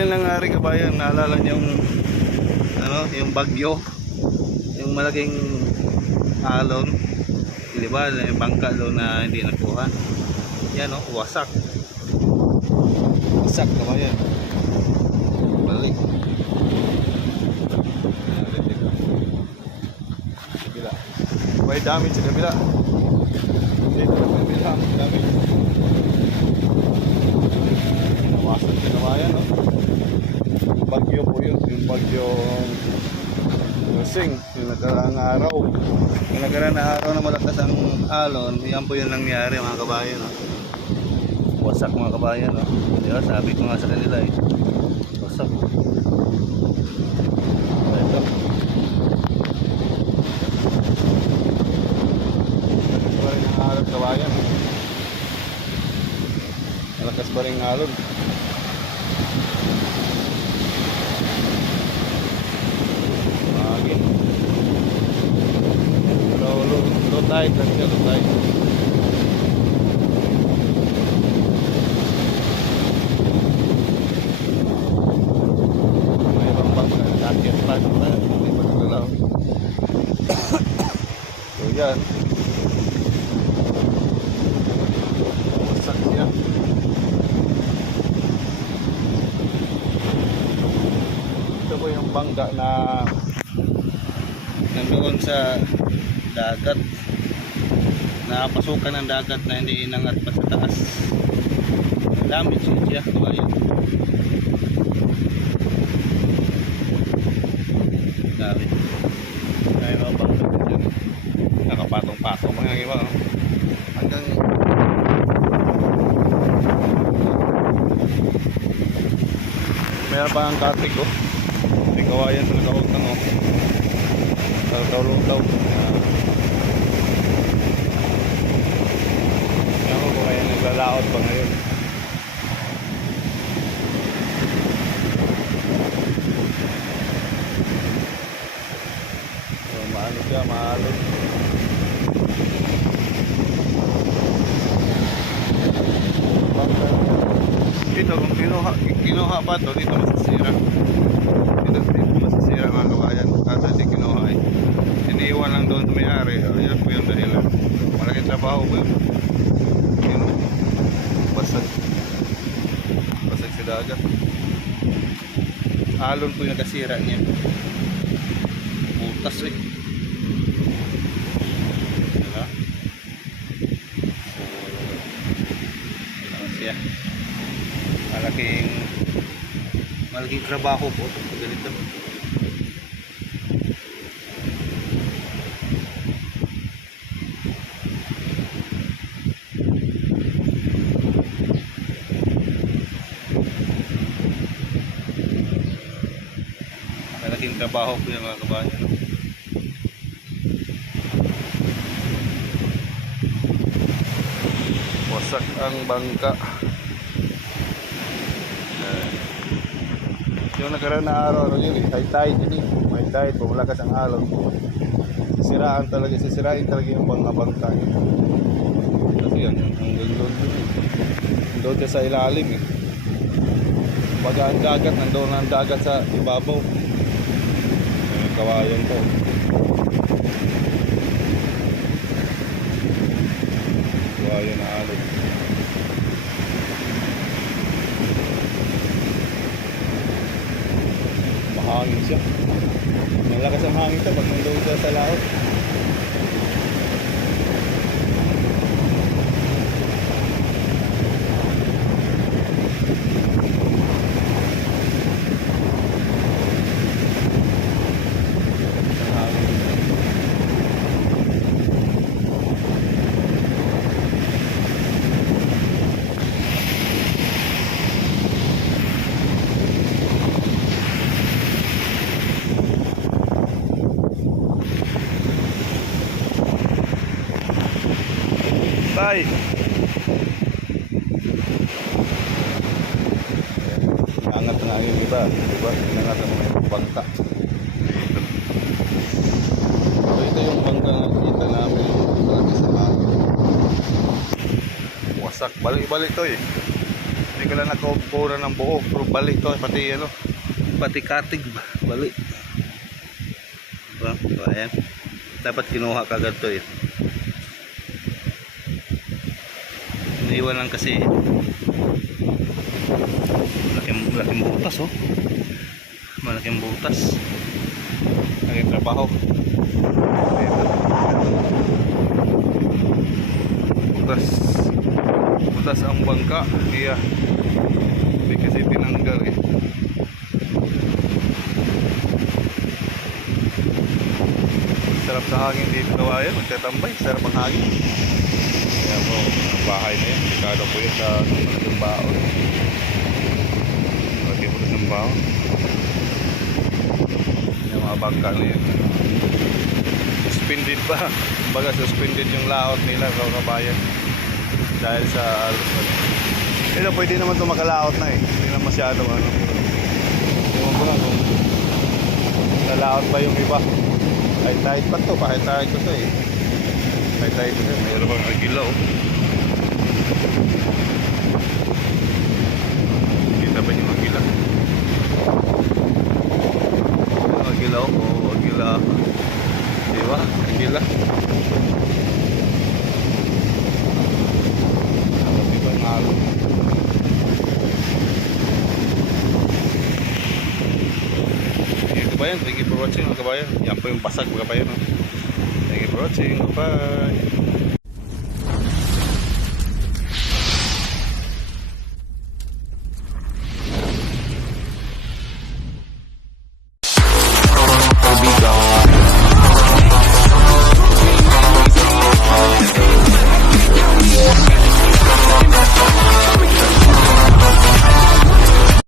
yung nangyari kabayan. Naalala niyo yung yung bagyo, yung malaking alon, di ba? Yung bangka doon na hindi nakuha. Yan wasak. Wasak kabayan. Balik. Kabila. May damage sa kabila. Dito sa kabila, damage. Nawasan ka kabayan, bagyo po yun, yung bagyong Lusing, yung nagkaraang araw. Yung nagkaraang araw na malakas ang alon, yan po yung nangyari mga kabayan. Wasak mga kabayan. Diba? Sabi ko nga sa kanila wasak. Ito. Malakas pa rin ang alon kabayan. Malakas pa rin ang alon. Low tide lang siya, low tide. May bang nakakit pa, hindi pa nagalaw. So yan, wasak siya. Ito po yung bangga na nandoon sa dagat, napasukan ng dagat na hindi inangat pa sa taas. Damage siya kabayan. Dami. Ay mga bangka dyan, nakapatong-patong mga iba hanggang meron pa ang katik may kawayan sa nagkawag ng daw. Yan ko kaya naglalaot pa ngayon. So, maano siya, maalon. Dito kung kinuha pa to, dito masasira. Dito masasira mga kabayan. Kasi hindi kinuha iniiwan lang doon sa may-ari. Yan po yung dahilan. Malaking trabaho po yun. Basag sa dagat. Alon po yung nakasira niya. Butas diba? So siya. Malaking trabaho po ganito. Malaking trabaho po yung mga kabayan. Wasak ang bangka. Yung nakaraan na araw yun high tide yun high tide, pumalakas ang alon. Sisirain talaga yung mga bangka yun. Kasi yan hanggang doon siya sa ilalim baga ang dagat, nandoon ang dagat sa ibabaw. Kawayan to. Kawayan na alon. Mahangin siya. Malakas ang hangin ito pag nandoon siya sa laot. Tay. Angat na yun, diba? Inangat na mga bangka. So ito yung bangka na kita namin lagi sa mga wasak. Balik-balik to kailan nakukura ng buo. Pero bali to, pati ano, pati katig, bali. Diba? So, ayan. Dapat kinuha kagad to eh. Iniwan lang kasi malaking butas oh. Malaking butas. Malaking trabaho. Butas. Butas ang bangka. Iya. Hindi kasi tinanggal eh. Sarap sa hangin dito kawayan. Magtatambay. Sarap ang hangin. Kaya po, ang bahay na yun. Sikado po yun sa malaking baon. Malaking po ng baon. Yung mga bangka na yun. Suspended pa. Baga suspended yung laot nila sa kabayan. Dahil sa ito pwede naman ito makalaot na eh. Hindi na masyado ano. Ewan ko lang kung nalaot pa yung iba. Kahit pa ito. Kahit ko ito eh. Kahit ito. Mayroon bang agilaw. Kita ba yung agilaw? Agilaw o agilaw. Diba? Agilaw. Kabayan, thank you for watching mga kabayan. Yan po yung pasag mga kabayan. Thank you for watching. Bye.